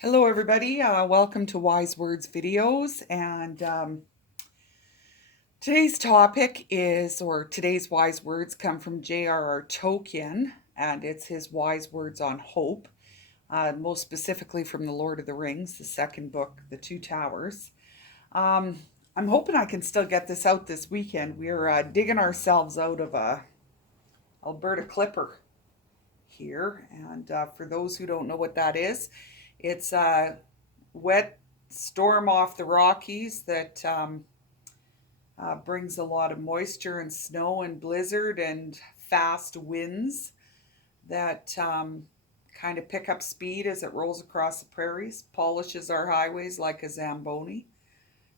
Hello, everybody. Welcome to Wise Words videos. And today's topic is, or today's wise words come from J.R.R. Tolkien, and it's his wise words on hope, most specifically from The Lord of the Rings, the second book, The Two Towers. Um, I'm hoping I can still get this out this weekend. We're digging ourselves out of a Alberta Clipper here, and for those who don't know what that is, it's a wet storm off the Rockies that brings a lot of moisture and snow and blizzard and fast winds that kind of pick up speed as it rolls across the prairies, polishes our highways like a Zamboni.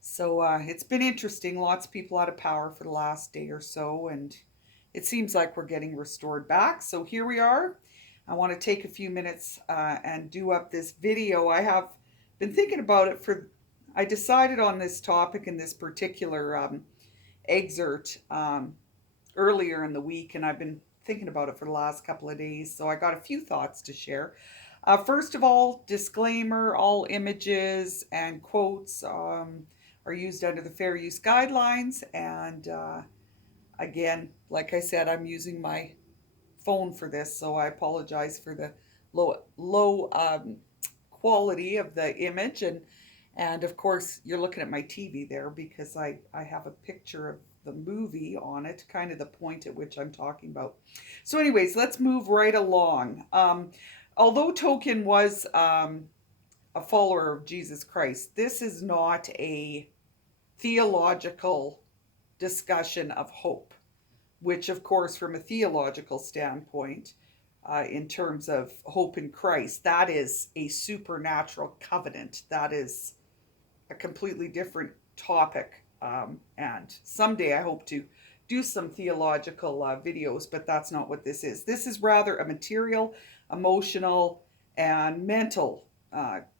So it's been interesting. Lots of people out of power for the last day or so, and it seems like we're getting restored back. So here we are. I want to take a few minutes and do up this video. I have been thinking about it I decided on this topic in this particular excerpt earlier in the week, and I've been thinking about it for the last couple of days. So I got a few thoughts to share. First of all, disclaimer: all images and quotes are used under the fair use guidelines. And again, like I said, I'm using my phone for this, so I apologize for the low quality of the image. And of course, you're looking at my TV there because I have a picture of the movie on it, kind of the point at which I'm talking about. So, anyways, let's move right along. Although Tolkien was a follower of Jesus Christ, this is not a theological discussion of hope, which, of course, from a theological standpoint, in terms of hope in Christ, that is a supernatural covenant. That is a completely different topic. And someday I hope to do some theological videos, but that's not what this is. This is rather a material, emotional, and mental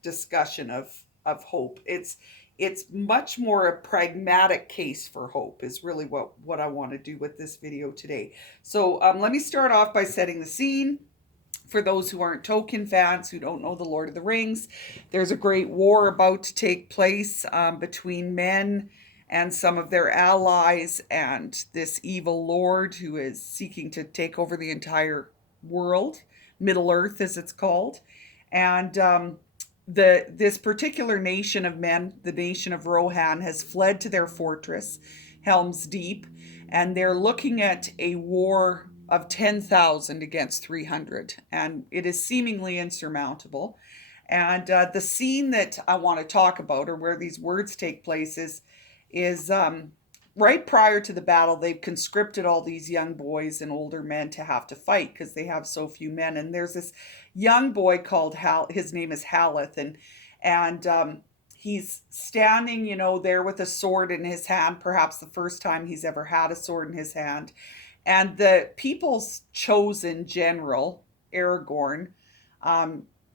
discussion of hope. It's much more a pragmatic case for hope is really what I want to do with this video today. So let me start off by setting the scene. For those who aren't Tolkien fans, who don't know The Lord of the Rings, there's a great war about to take place between men and some of their allies and this evil lord who is seeking to take over the entire world, Middle Earth as it's called. And this particular nation of men, the nation of Rohan, has fled to their fortress, Helm's Deep, and they're looking at a war of 10,000 against 300, and it is seemingly insurmountable. And the scene that I want to talk about, or where these words take place, is right prior to the battle. They've conscripted all these young boys and older men to have to fight because they have so few men. And there's this young boy called Hal. His name is Haleth, and he's standing, there with a sword in his hand, perhaps the first time he's ever had a sword in his hand. And the people's chosen general, Aragorn,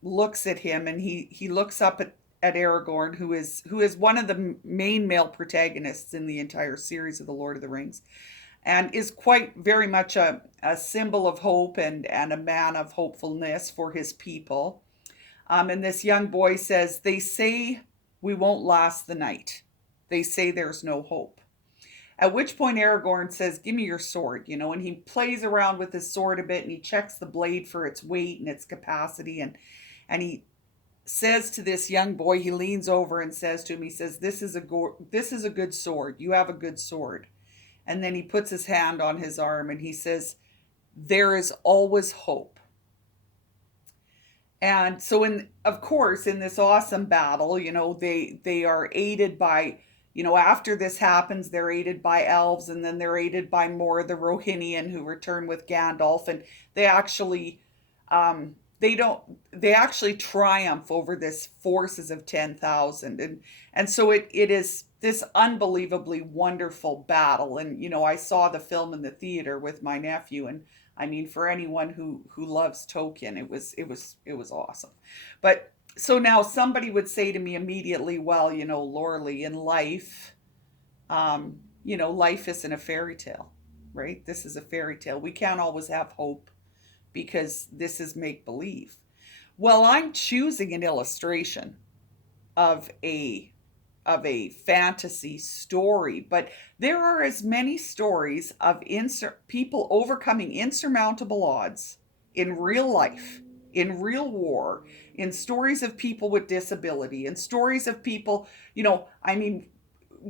looks at him, and he looks up at Aragorn, who is one of the main male protagonists in the entire series of The Lord of the Rings, and is quite very much a symbol of hope and a man of hopefulness for his people. And this young boy says, "They say we won't last the night. They say there's no hope." At which point Aragorn says, "Give me your sword," and he plays around with his sword a bit, and he checks the blade for its weight and its capacity, and he says to this young boy, he leans over and says to him, he says, this is a good sword. You have a good sword." And then he puts his hand on his arm and he says, "There is always hope." And so, of course, in this awesome battle, they are aided by, after this happens, they're aided by elves, and then they're aided by more of the Rohinian who return with Gandalf, and they actually, they actually triumph over this forces of 10,000, and so it is this unbelievably wonderful battle. And I saw the film in the theater with my nephew, and I mean, for anyone who loves Tolkien, it was awesome. But so now somebody would say to me immediately, "Well, Lorley, in life, life isn't a fairy tale, right? This is a fairy tale. We can't always have hope because this is make believe." Well, I'm choosing an illustration of a fantasy story, but there are as many stories of people overcoming insurmountable odds in real life, in real war, in stories of people with disability, in stories of people, I mean,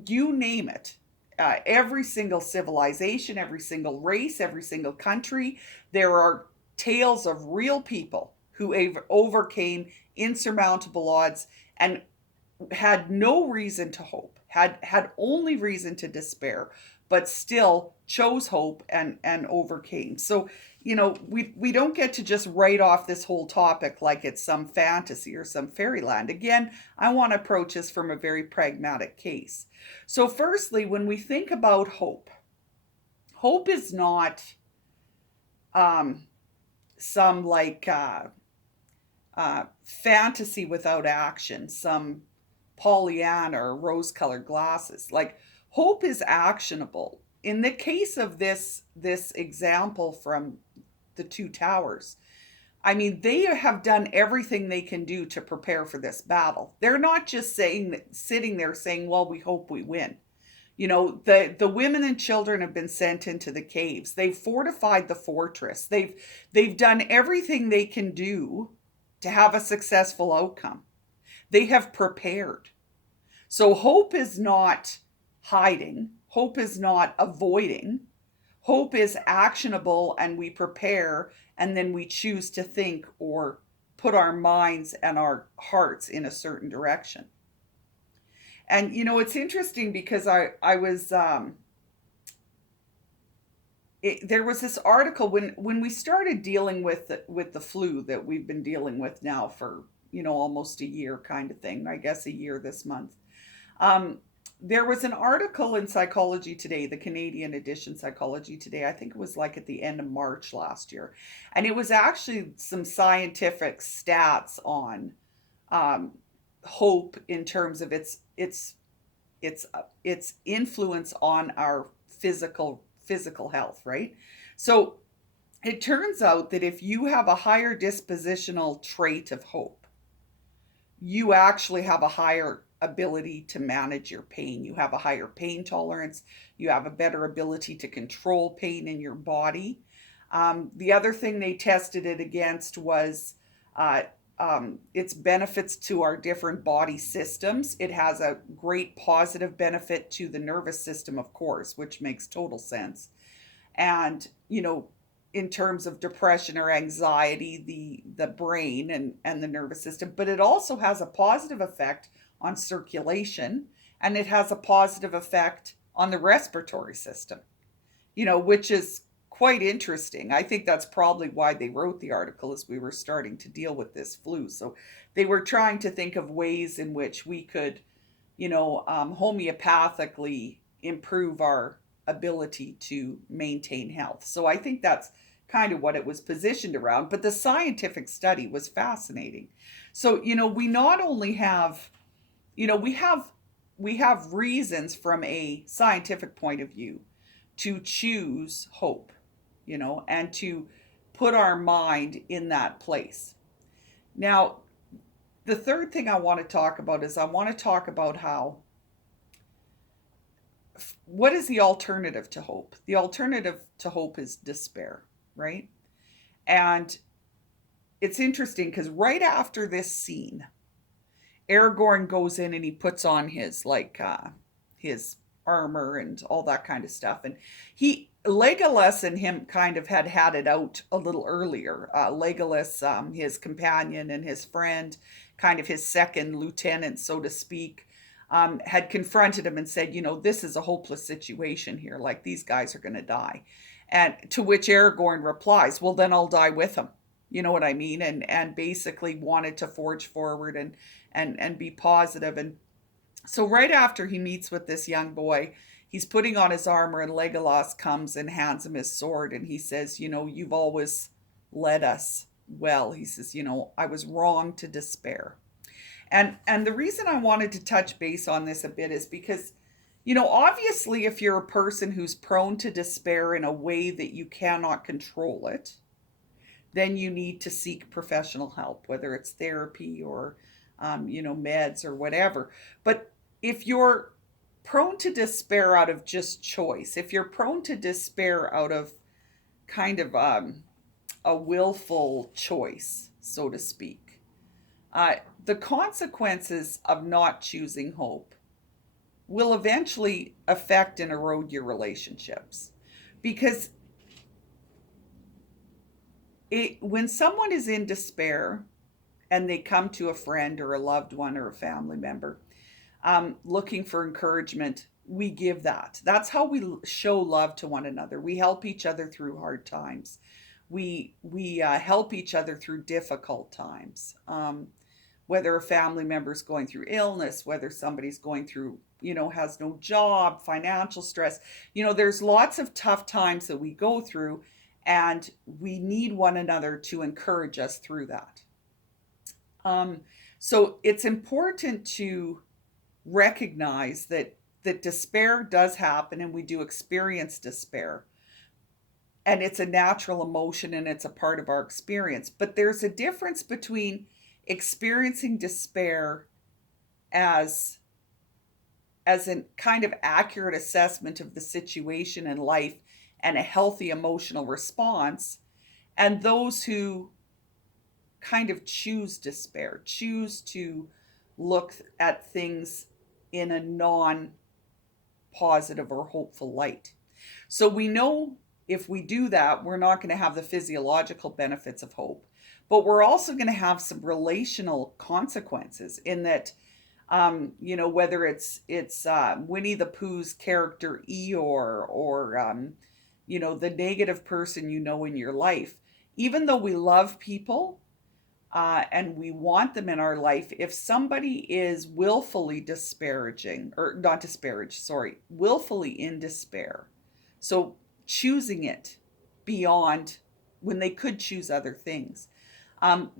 you name it. Every single civilization, every single race, every single country, there are tales of real people who overcame insurmountable odds and had no reason to hope, had only reason to despair, but still chose hope and overcame. So, we don't get to just write off this whole topic like it's some fantasy or some fairyland. Again, I want to approach this from a very pragmatic case. So, firstly, when we think about hope, hope is not um, some like fantasy without action, some Pollyanna or rose colored glasses. Like, hope is actionable. In the case of this example from the two towers, I mean, they have done everything they can do to prepare for this battle. They're not just sitting there saying, well, we hope we win. The women and children have been sent into the caves. They've fortified the fortress. They've done everything they can do to have a successful outcome. They have prepared. So hope is not hiding. Hope is not avoiding. Hope is actionable, and we prepare, and then we choose to think or put our minds and our hearts in a certain direction. And it's interesting because I was there was this article when we started dealing with the flu that we've been dealing with now for almost a year, kind of thing. I guess a year this month. Um, there was an article in Psychology Today, the Canadian edition, Psychology Today. I think it was like at the end of March last year, and it was actually some scientific stats on um, hope in terms of its influence on our physical health, right? So it turns out that if you have a higher dispositional trait of hope, you actually have a higher ability to manage your pain. You have a higher pain tolerance. You have a better ability to control pain in your body. The other thing they tested it against was uh, its benefits to our different body systems. It has a great positive benefit to the nervous system, of course, which makes total sense. And in terms of depression or anxiety, the brain and the nervous system, but it also has a positive effect on circulation, and it has a positive effect on the respiratory system, which is quite interesting. I think that's probably why they wrote the article, as we were starting to deal with this flu. So they were trying to think of ways in which we could homeopathically improve our ability to maintain health. So I think that's kind of what it was positioned around. But the scientific study was fascinating. So, we not only have, we have reasons from a scientific point of view to choose hope, and to put our mind in that place. Now, the third thing I want to talk about is I want to talk about what is the alternative to hope? The alternative to hope is despair, right? And it's interesting because right after this scene, Aragorn goes in and he puts on his armor and all that kind of stuff, and Legolas and him kind of had it out a little earlier. Legolas, his companion and his friend, kind of his second lieutenant, so to speak, had confronted him and said, this is a hopeless situation here. Like, these guys are going to die. And to which Aragorn replies, well, then I'll die with them. You know what I mean? And basically wanted to forge forward and be positive. And so right after he meets with this young boy, he's putting on his armor, and Legolas comes and hands him his sword, and he says, you've always led us well. He says, I was wrong to despair. And the reason I wanted to touch base on this a bit is because, obviously, if you're a person who's prone to despair in a way that you cannot control it, then you need to seek professional help, whether it's therapy or, meds or whatever. But if you're prone to despair out of just choice, if you're prone to despair out of kind of a willful choice, so to speak, the consequences of not choosing hope will eventually affect and erode your relationships. Because when someone is in despair and they come to a friend or a loved one or a family member looking for encouragement, we give that. That's how we show love to one another. We help each other through hard times. We help each other through difficult times. Whether a family member is going through illness, whether somebody's going through, has no job, financial stress. There's lots of tough times that we go through, and we need one another to encourage us through that. Um, so it's important to recognize that despair does happen, and we do experience despair. And it's a natural emotion, and it's a part of our experience. But there's a difference between experiencing despair as a kind of accurate assessment of the situation in life and a healthy emotional response, and those who kind of choose despair, choose to look at things in a non positive or hopeful light. So we know if we do that, we're not going to have the physiological benefits of hope, but we're also going to have some relational consequences in that, whether it's Winnie the Pooh's character Eeyore, or the negative person in your life. Even though we love people and we want them in our life, if somebody is willfully disparaging, or not disparage, sorry, willfully in despair, so choosing it beyond when they could choose other things,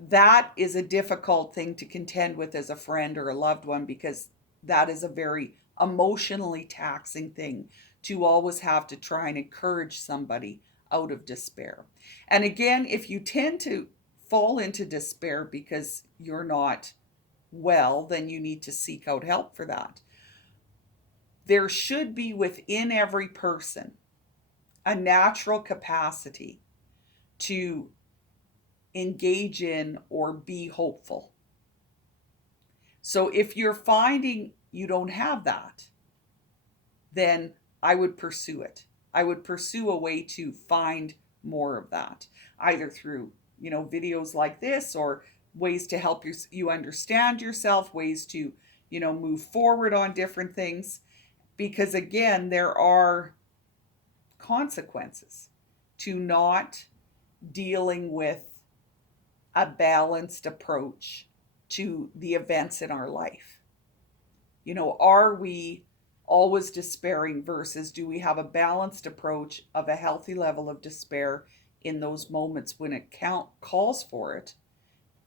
that is a difficult thing to contend with as a friend or a loved one, because that is a very emotionally taxing thing to always have to try and encourage somebody out of despair. And again, if you tend to fall into despair because you're not well, then you need to seek out help for that. There should be within every person a natural capacity to engage in or be hopeful. So if you're finding you don't have that, then I would pursue it. I would pursue a way to find more of that, either through, videos like this, or ways to help you understand yourself, ways to, move forward on different things. Because again, there are consequences to not dealing with a balanced approach to the events in our life. Are we always despairing, versus do we have a balanced approach of a healthy level of despair in those moments when it calls for it,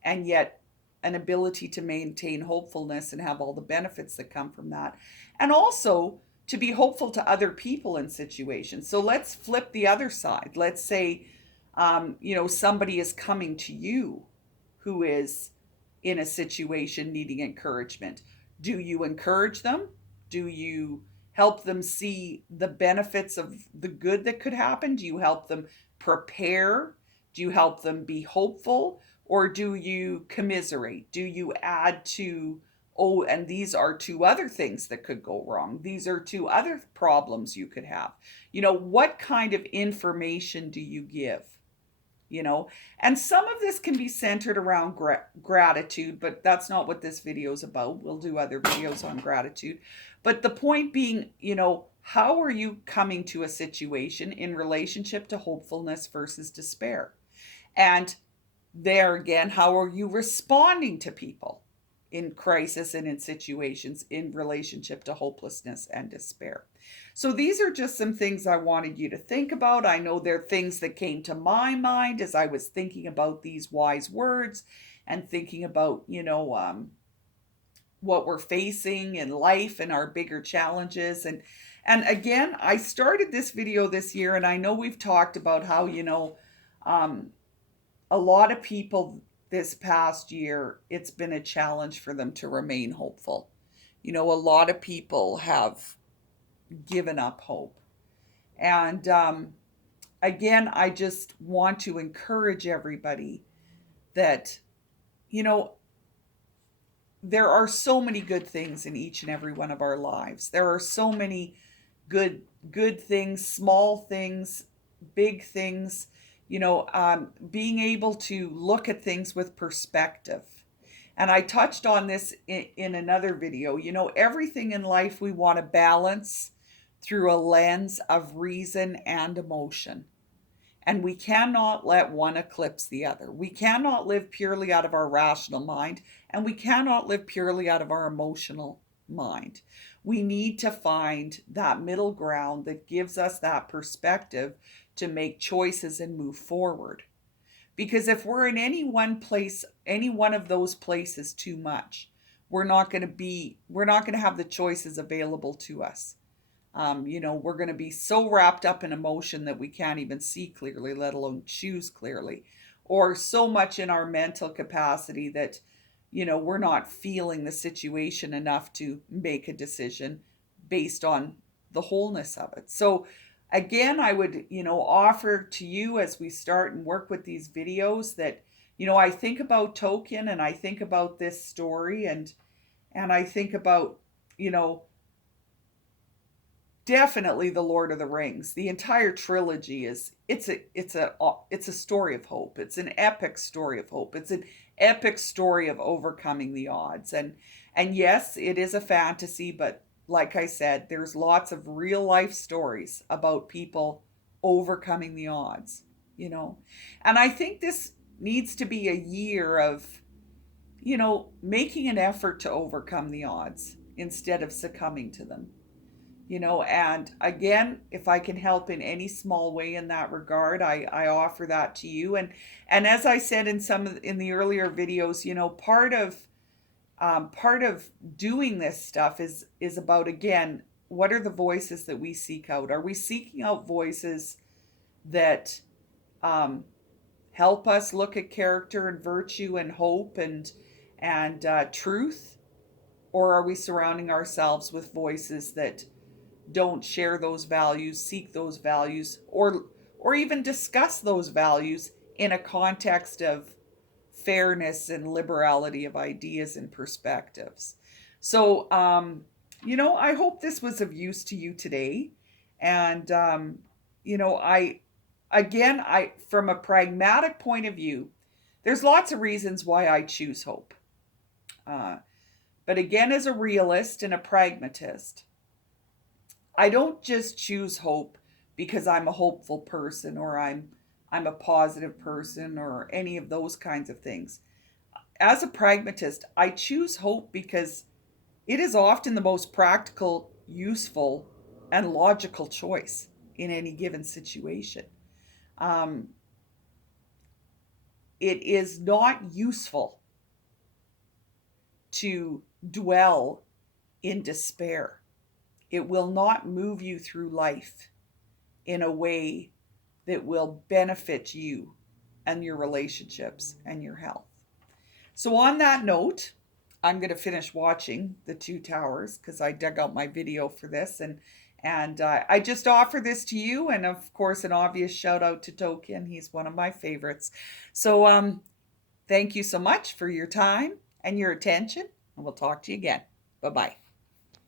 and yet an ability to maintain hopefulness and have all the benefits that come from that, and also to be hopeful to other people in situations. So let's flip the other side. Let's say somebody is coming to you who is in a situation needing encouragement. Do you encourage them? Do you help them see the benefits of the good that could happen? Do you help them prepare? Do you help them be hopeful? Or do you commiserate? Do you add to, oh, and these are two other things that could go wrong. These are two other problems you could have. What kind of information do you give? And some of this can be centered around gratitude, but that's not what this video is about. We'll do other videos on gratitude. But the point being, how are you coming to a situation in relationship to hopefulness versus despair? And there again, how are you responding to people in crisis and in situations in relationship to hopelessness and despair? So these are just some things I wanted you to think about. I know they're things that came to my mind as I was thinking about these wise words and thinking about, what we're facing in life and our bigger challenges. And again, I started this video this year, and I know we've talked about how, a lot of people this past year, it's been a challenge for them to remain hopeful. A lot of people have given up hope. And again, I just want to encourage everybody that, you know, there are so many good things in each and every one of our lives. There are so many good things, small things, big things. Being able to look at things with perspective. And I touched on this in another video. Everything in life we want to balance through a lens of reason and emotion. And we cannot let one eclipse the other. We cannot live purely out of our rational mind, and we cannot live purely out of our emotional mind. We need to find that middle ground that gives us that perspective to make choices and move forward. Because if we're in any one place, any one of those places too much, we're not going to have the choices available to us. We're going to be so wrapped up in emotion that we can't even see clearly, let alone choose clearly, or so much in our mental capacity that, we're not feeling the situation enough to make a decision based on the wholeness of it. So, again, I would, offer to you as we start and work with these videos that, I think about Tolkien and I think about this story and I think about, you know, definitely the Lord of the Rings. The entire trilogy it's a story of hope. It's an epic story of hope. It's an epic story of overcoming the odds. And yes, it is a fantasy, but like I said, there's lots of real life stories about people overcoming the odds. And I think this needs to be a year of, making an effort to overcome the odds instead of succumbing to them. And again, if I can help in any small way in that regard, I offer that to you. And as I said in the earlier videos, part of doing this stuff is about, again, what are the voices that we seek out? Are we seeking out voices that help us look at character and virtue and hope and truth, or are we surrounding ourselves with voices that don't share those values, seek those values, or even discuss those values in a context of fairness and liberality of ideas and perspectives? So, I hope this was of use to you today. And, I, again, from a pragmatic point of view, there's lots of reasons why I choose hope. But again, as a realist and a pragmatist, I don't just choose hope because I'm a hopeful person or I'm a positive person or any of those kinds of things. As a pragmatist, I choose hope because it is often the most practical, useful, and logical choice in any given situation. Um, it is not useful to dwell in despair. It will not move you through life in a way that will benefit you and your relationships and your health. So, on that note, I'm going to finish watching The Two Towers because I dug out my video for this, and I just offer this to you, and of course, an obvious shout out to Tolkien. He's one of my favorites. So, thank you so much for your time and your attention, and we'll talk to you again. Bye bye.